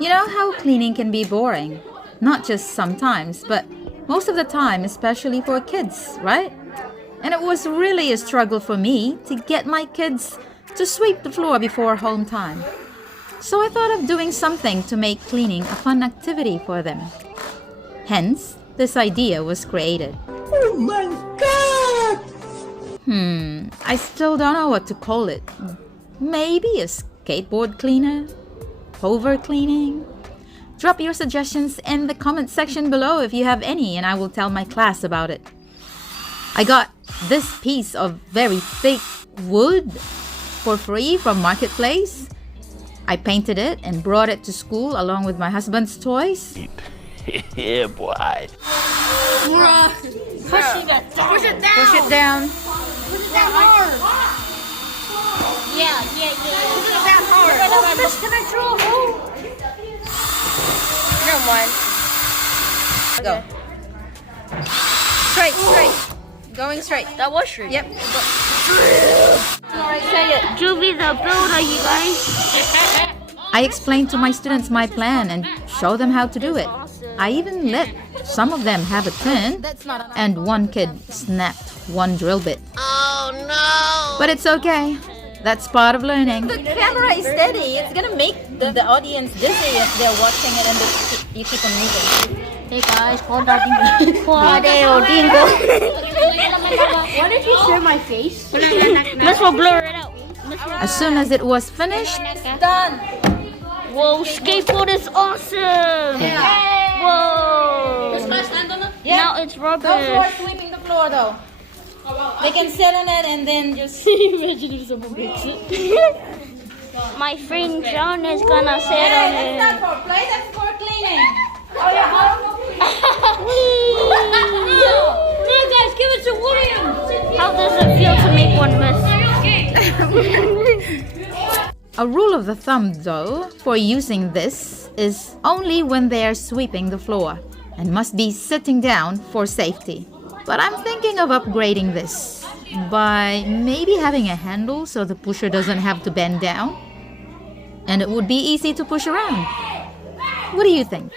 You know how cleaning can be boring? Not just sometimes, but most of the time, especially for kids, right? And it was really a struggle for me to get my kids to sweep the floor before home time. So I thought of doing something to make cleaning a fun activity for them. Hence, this idea was created. Oh my god! I still don't know what to call it. Maybe a skateboard cleaner? Hover cleaning? Drop your suggestions in the comment section below if you have any, and I will tell my class about it. I got this piece of very thick wood for free from Marketplace. I painted it and brought it to school along with my husband's toys. Yeah, boy. Push it down. Push it down. Push it down hard. Yeah. Push it down hard. Can I draw a hole? Never mind. Go. Straight. Going straight. That was straight. Yep. Alright, say it. Juvie the builder, you guys. I explained to my students my plan and show them how to do it. I even let some of them have a turn, and one kid snapped one drill bit. Oh no! But it's okay. That's part of learning. The camera is steady. It's gonna make the audience dizzy if they're watching it and you keep on moving. Hey guys, hold on. Dingo. What if you share my face? Let's blur it out. As soon as it was finished, Done. Whoa, skateboard is awesome! Whoa! Yeah. Now it's rubbish. No more sweeping the floor though. They can sit on it and then just. Imagine if someone makes it. My friend John is gonna sit on Hey, it. that's not for play. That's for cleaning. Oh yeah. No, guys, give it to William. How does it feel to make one miss? a rule of the thumb though for using this is only when they are sweeping the floor and must be sitting down for safety. But I'm thinking of upgrading this by maybe having a handle so the pusher doesn't have to bend down. And it would be easy to push around. What do you think?